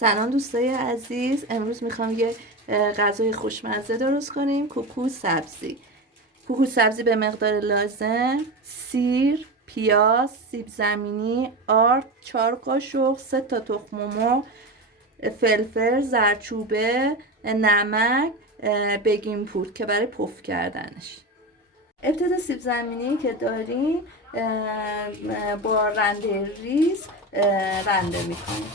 سلام دوستای عزیز، امروز میخوام یه غذای خوشمزه درست کنیم. کوکو سبزی به مقدار لازم: سیر، پیاز، سیب زمینی، آرد 4 قاشق، 3 تا تخم مرغ، فلفل، زردچوبه، نمک، بیکینگ پودر که برای پف کردنش. ابتدا سیب زمینی که داریم با رنده ریز رنده میکنیم.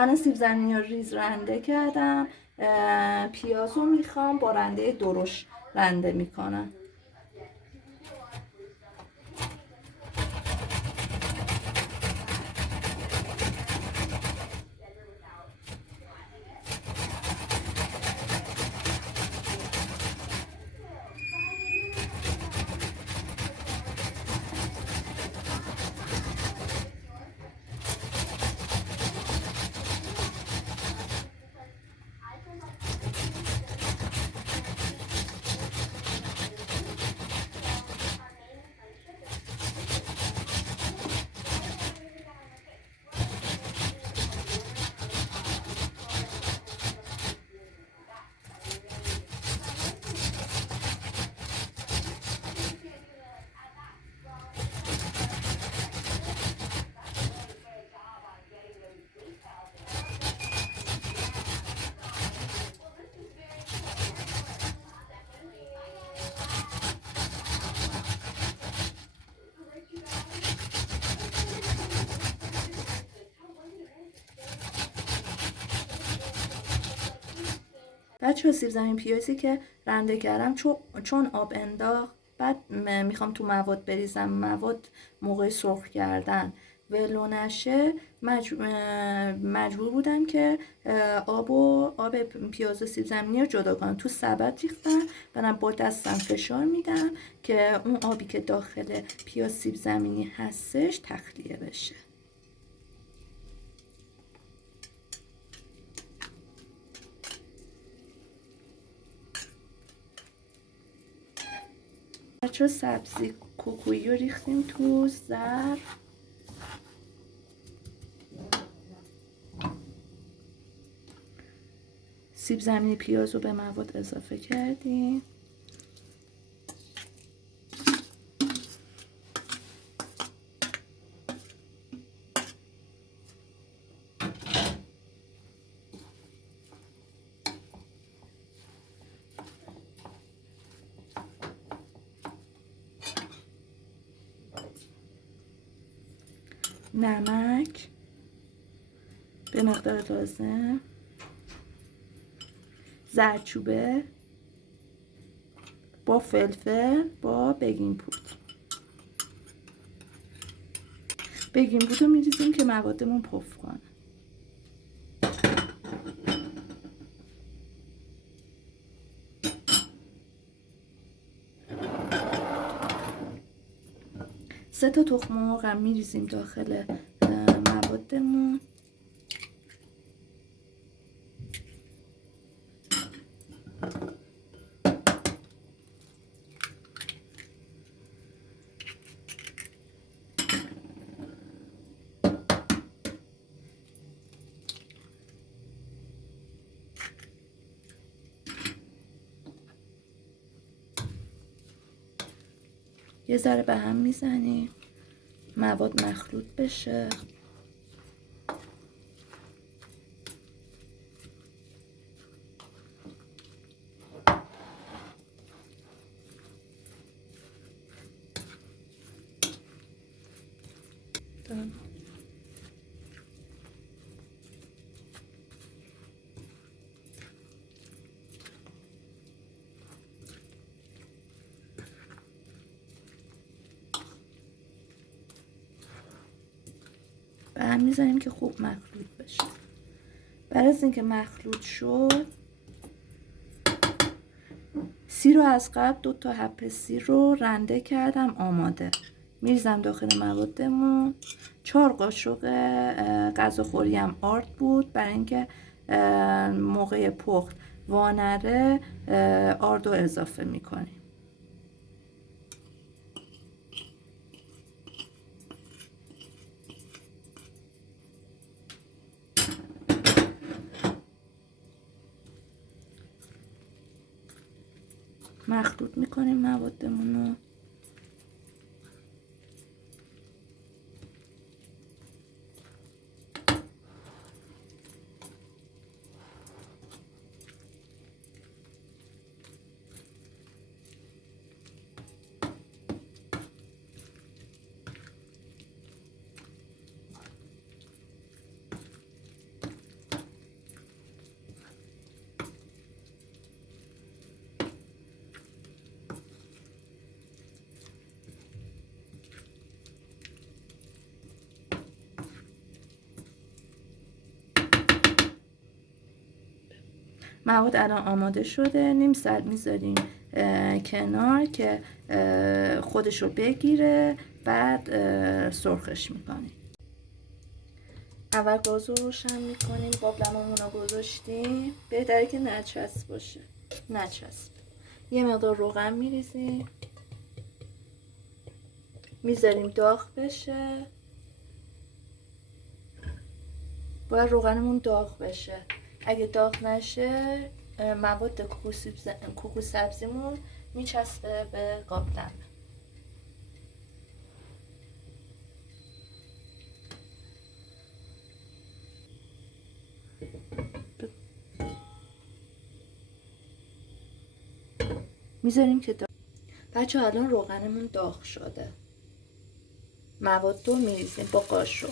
الان سیب زمینی رو ریز رنده کردم. پیاز رو میخوام با رنده درشت رنده میکنم. بچه سیب زمینی پیازی که رنده کردم چون آب انداخت، بعد میخوام تو مواد بریزم. مواد موقع سرخ کردن ولو نشه مجبور بودم که آب پیاز و سیب زمینی رو جدا کنم. تو سبد ریختم، برم با دستم فشار میدم که اون آبی که داخل پیاز سیب زمینی هستش تخلیه بشه. بچه سبزی کوکویی رو ریختیم تو ظرف. سیب زمینی پیاز رو به مواد اضافه کردیم. نمک به مقدار لازم، زردچوبه با فلفل با بیکینگ پودر. بیکینگ پودر رو میریزیم که موادمون پف کنه. سه تا تخم مرغ هم میریزیم داخل موادمون. یه ذره به هم میزنیم مواد مخلوط بشه. هم میذاریم که خوب مخلوط بشه. بعد از اینکه مخلوط شد، سیر رو از قبل 2 تا حب سیر رو رنده کردم آماده. میریزم داخل موادمون. 4 قاشق غذاخوری هم آرد بود برای اینکه موقع پخت وانره آرد رو اضافه میکنیم. مخلوط میکنیم موادمون رو. مواد الان آماده شده. نیم ساعت میذاریم کنار که خودش رو بگیره، بعد سرخش میکنیم. اول گاز رو روشن میکنیم. قابلممون رو گذاشتیم. بهتره که نچسب باشه. نچسب. یه مقدار روغن میریزیم، میذاریم داغ بشه. باید روغنمون داغ بشه. اگه داغ نشه مواد کوکو سبزیمون میچسبه به قابلمه. میذاریم که بچه الان روغنمون داغ شده. مواد رو میریزیم با قاشق.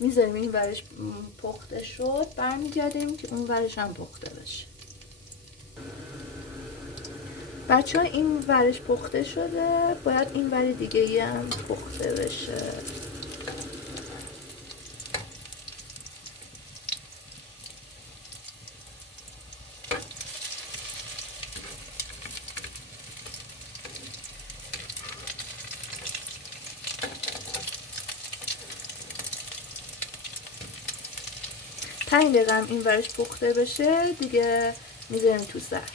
میذاریم این ورش پخته شد، برمیگردیم که اون ورش هم پخته بشه. بچه ها این ورش پخته شده، باید این ور دیگه هم پخته بشه. پنج دقیقه هم این ورش پخته بشه دیگه میذاریم تو ظرف.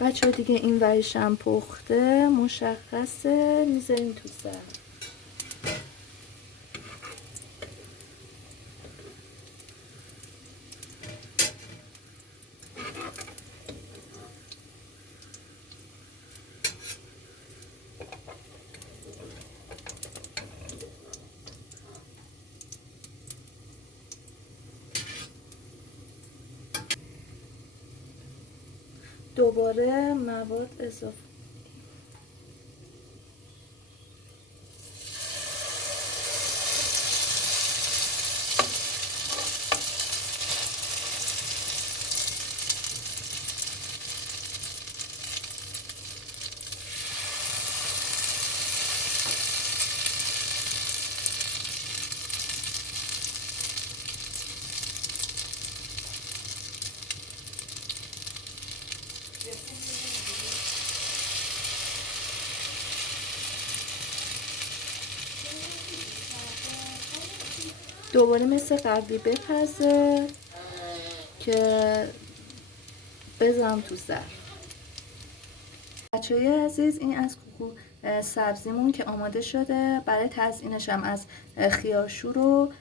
بچه ها دیگه این ورش هم پخته مشخصه، میذاریم تو ظرف. دوباره مواد اضافه. دوباره مثل قبلی بپزه که بذارم تو ظرف. بچه‌های عزیز، این از کوکو سبزیمون که آماده شده. برای تزیینش هم از خیارشور و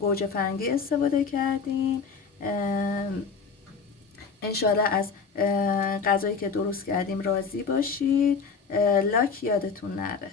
گوجه فرنگی استفاده کردیم. انشالله از غذایی که درست کردیم راضی باشید. لاک یادتون نره.